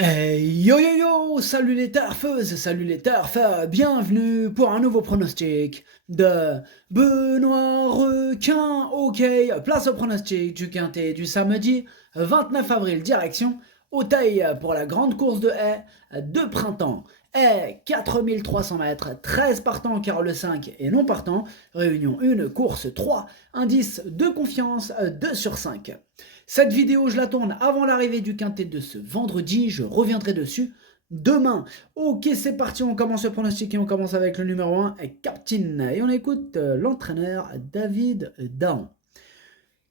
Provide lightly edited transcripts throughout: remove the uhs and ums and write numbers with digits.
Yo yo yo, salut les turfeuses, salut les turfs, bienvenue pour un nouveau pronostic de Benoît Requin. Ok, place au pronostic du quintet du samedi 29 avril, direction Auteuil pour la grande course de haies de printemps. Haies 4300 mètres, 13 partants car le 5 et non partant, réunion 1, course 3, indice de confiance 2 sur 5. Cette vidéo, je la tourne avant l'arrivée du quintet de ce vendredi. Je reviendrai dessus demain. Ok, c'est parti. On commence le pronostic et on commence avec le numéro 1, Captain. Et on écoute l'entraîneur David Dahan.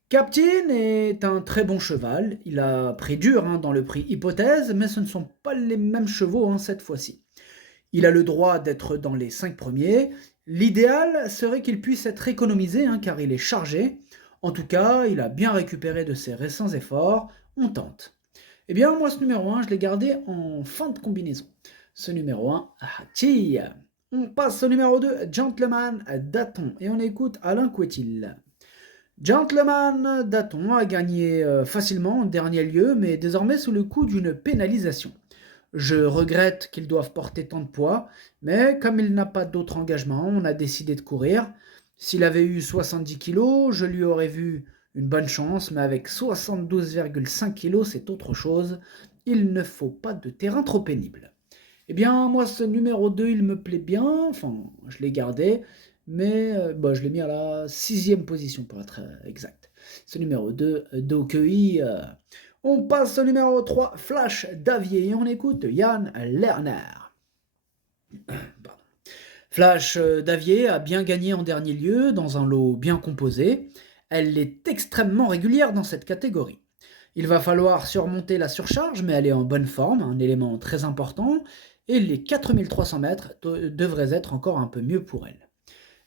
Captain est un très bon cheval. Il a pris dur dans le prix Hypothèse, mais ce ne sont pas les mêmes chevaux cette fois-ci. Il a le droit d'être dans les 5 premiers. L'idéal serait qu'il puisse être économisé car il est chargé. En tout cas, il a bien récupéré de ses récents efforts. On tente. Eh bien, moi, ce numéro 1, je l'ai gardé en fin de combinaison. Ce numéro 1, Hati. On passe au numéro 2, Gentleman Daton. Et on écoute Alain Couetil. Gentleman Daton a gagné facilement en dernier lieu, mais désormais sous le coup d'une pénalisation. Je regrette qu'ils doivent porter tant de poids, mais comme il n'a pas d'autre engagement, on a décidé de courir. S'il avait eu 70 kilos, je lui aurais vu une bonne chance, mais avec 72,5 kilos, c'est autre chose. Il ne faut pas de terrain trop pénible. Eh bien, moi, ce numéro 2, il me plaît bien. Enfin, je l'ai gardé, mais je l'ai mis à la sixième position, pour être exact. Ce numéro 2, Dokei. On passe au numéro 3, Flash Davier, et on écoute Yann Lerner. Pardon. Flash Davier a bien gagné en dernier lieu, dans un lot bien composé. Elle est extrêmement régulière dans cette catégorie. Il va falloir surmonter la surcharge, mais elle est en bonne forme, un élément très important, et les 4300 mètres devraient être encore un peu mieux pour elle.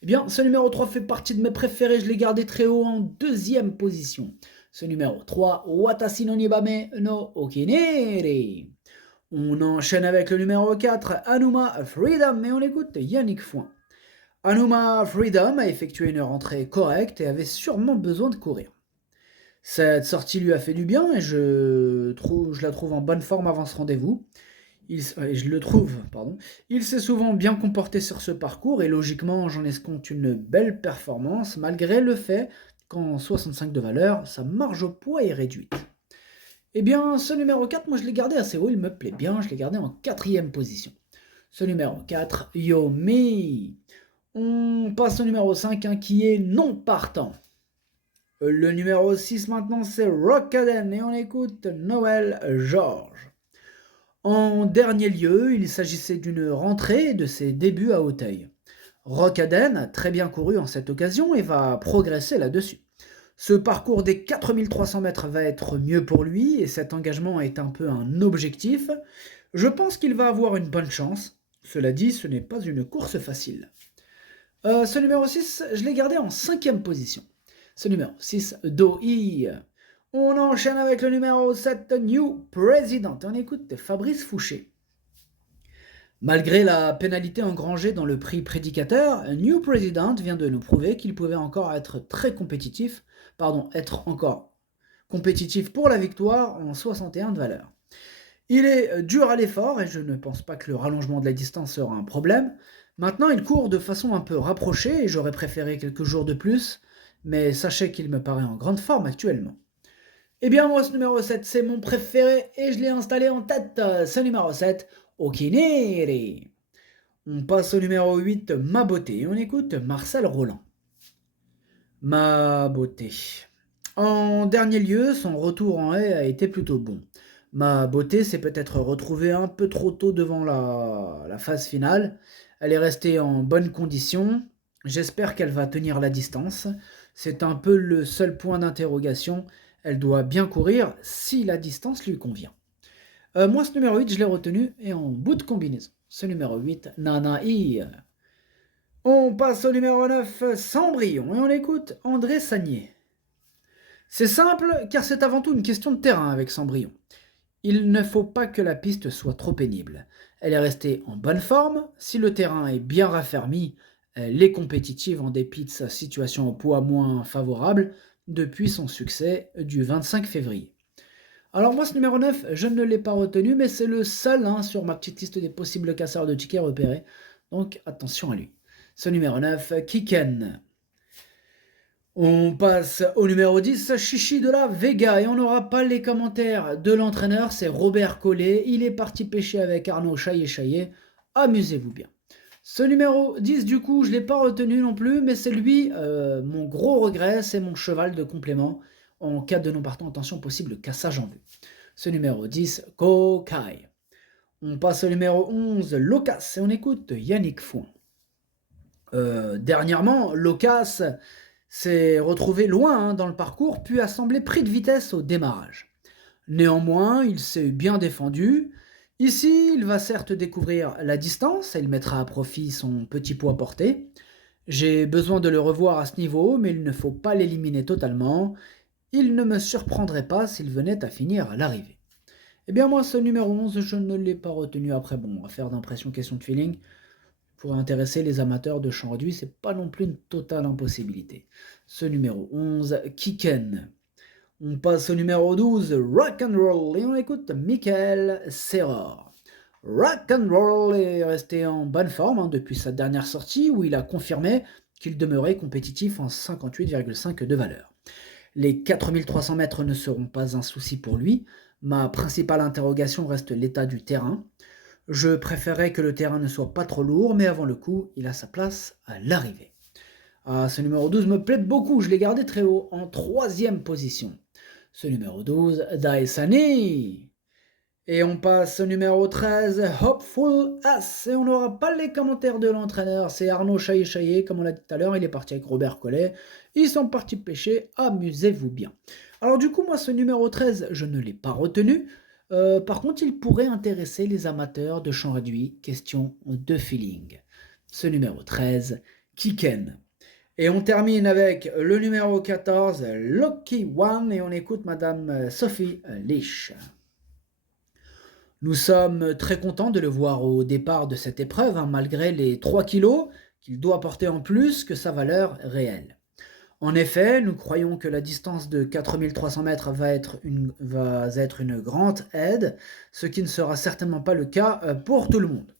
Eh bien, ce numéro 3 fait partie de mes préférés, je l'ai gardé très haut en deuxième position. Ce numéro 3, Watashi no Nibame no Okinere. On enchaîne avec le numéro 4, Anuma Freedom, et on écoute Yannick Foin. Anuma Freedom a effectué une rentrée correcte et avait sûrement besoin de courir. Cette sortie lui a fait du bien et je la trouve en bonne forme avant ce rendez-vous. Je le trouve, pardon. Il s'est souvent bien comporté sur ce parcours et logiquement j'en escompte une belle performance malgré le fait qu'en 65 de valeur, sa marge au poids est réduite. Eh bien, ce numéro 4, moi je l'ai gardé assez haut, il me plaît bien, je l'ai gardé en quatrième position. Ce numéro 4, Yomi. On passe au numéro 5 qui est non partant. Le numéro 6 maintenant c'est Rockaden et on écoute Noël Georges. En dernier lieu, il s'agissait d'une rentrée et de ses débuts à Auteuil. Rockaden a très bien couru en cette occasion et va progresser là-dessus. Ce parcours des 4300 mètres va être mieux pour lui et cet engagement est un peu un objectif. Je pense qu'il va avoir une bonne chance. Cela dit, ce n'est pas une course facile. Ce numéro 6, je l'ai gardé en cinquième position. Ce numéro 6, Doi. On enchaîne avec le numéro 7, New President. On écoute Fabrice Fouché. Malgré la pénalité engrangée dans le prix prédicateur, New President vient de nous prouver qu'il pouvait encore être être encore compétitif pour la victoire en 61 de valeur. Il est dur à l'effort et je ne pense pas que le rallongement de la distance sera un problème. Maintenant, il court de façon un peu rapprochée et j'aurais préféré quelques jours de plus, mais sachez qu'il me paraît en grande forme actuellement. Eh bien, moi, ce numéro 7, c'est mon préféré et je l'ai installé en tête. Ce numéro 7, Okinere. On passe au numéro 8, Ma Beauté. On écoute Marcel Roland. Ma Beauté. En dernier lieu, son retour en haie a été plutôt bon. Ma Beauté s'est peut-être retrouvée un peu trop tôt devant la phase finale. Elle est restée en bonne condition. J'espère qu'elle va tenir la distance. C'est un peu le seul point d'interrogation. Elle doit bien courir si la distance lui convient. Moi, ce numéro 8, je l'ai retenu et en bout de combinaison. Ce numéro 8, Nanaï. On passe au numéro 9, Cendrillon, et on écoute André Sagnier. C'est simple, car c'est avant tout une question de terrain avec Cendrillon. Il ne faut pas que la piste soit trop pénible. Elle est restée en bonne forme, si le terrain est bien raffermi, elle est compétitive en dépit de sa situation au poids moins favorable depuis son succès du 25 février. Alors moi, ce numéro 9, je ne l'ai pas retenu, mais c'est le seul sur ma petite liste des possibles casseurs de tickets repérés. Donc attention à lui. Ce numéro 9, Kiken. On passe au numéro 10, Chichi de la Vega, et on n'aura pas les commentaires de l'entraîneur, c'est Robert Collet. Il est parti pêcher avec Arnaud Chaillet. Amusez-vous bien. Ce numéro 10, du coup, je ne l'ai pas retenu non plus, mais c'est lui, mon gros regret, c'est mon cheval de complément. En cas de non partant, attention, possible cassage en vue. Ce numéro 10, Kokai. On passe au numéro 11, Locas, et on écoute Yannick Fouin. Dernièrement, Locas s'est retrouvé loin dans le parcours, puis a semblé pris de vitesse au démarrage. Néanmoins, il s'est bien défendu. Ici, il va certes découvrir la distance et il mettra à profit son petit poids porté. J'ai besoin de le revoir à ce niveau, mais il ne faut pas l'éliminer totalement. Il ne me surprendrait pas s'il venait à finir à l'arrivée. Eh bien moi, ce numéro 11, je ne l'ai pas retenu. Après, bon, affaire d'impression, question de feeling. Pour intéresser les amateurs de chant réduit, c'est pas non plus une totale impossibilité. Ce numéro 11, Kiken. On passe au numéro 12, Rock and Roll, et on écoute Michael Serror. Rock and Roll est resté en bonne forme depuis sa dernière sortie où il a confirmé qu'il demeurait compétitif en 58,5 de valeur. Les 4300 mètres ne seront pas un souci pour lui. Ma principale interrogation reste l'état du terrain. Je préférerais que le terrain ne soit pas trop lourd, mais avant le coup, il a sa place à l'arrivée. Ce numéro 12 me plaît beaucoup, je l'ai gardé très haut, en 3e position. Ce numéro 12, Daisani. Et on passe au numéro 13, Hopeful As. Et on n'aura pas les commentaires de l'entraîneur, c'est Arnaud Chaillet, comme on l'a dit tout à l'heure, il est parti avec Robert Collet. Ils sont partis pêcher, amusez-vous bien. Alors du coup, moi, ce numéro 13, je ne l'ai pas retenu. Par contre, il pourrait intéresser les amateurs de chant réduit, question de feeling. Ce numéro 13, Kiken. Et on termine avec le numéro 14, Lucky One, et on écoute Madame Sophie Lich. Nous sommes très contents de le voir au départ de cette épreuve, malgré les 3 kilos qu'il doit porter en plus que sa valeur réelle. En effet, nous croyons que la distance de 4300 mètres va être une grande aide, ce qui ne sera certainement pas le cas pour tout le monde.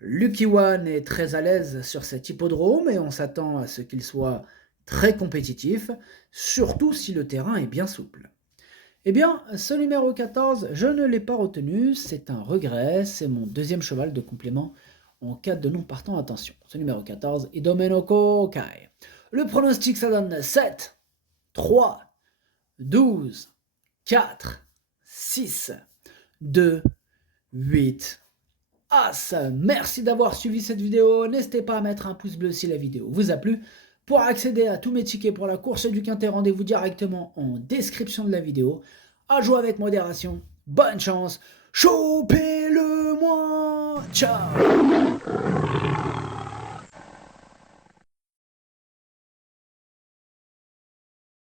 Lucky One est très à l'aise sur cet hippodrome et on s'attend à ce qu'il soit très compétitif, surtout si le terrain est bien souple. Eh bien, ce numéro 14, je ne l'ai pas retenu, c'est un regret, c'est mon deuxième cheval de complément en cas de non partant, attention. Ce numéro 14, Idomeno Kai. Le pronostic, ça donne 7, 3, 12, 4, 6, 2, 8, As. Merci d'avoir suivi cette vidéo. N'hésitez pas à mettre un pouce bleu si la vidéo vous a plu. Pour accéder à tous mes tickets pour la course du Quintet, rendez-vous directement en description de la vidéo. À jouer avec modération. Bonne chance. Chopez-le-moi. Ciao.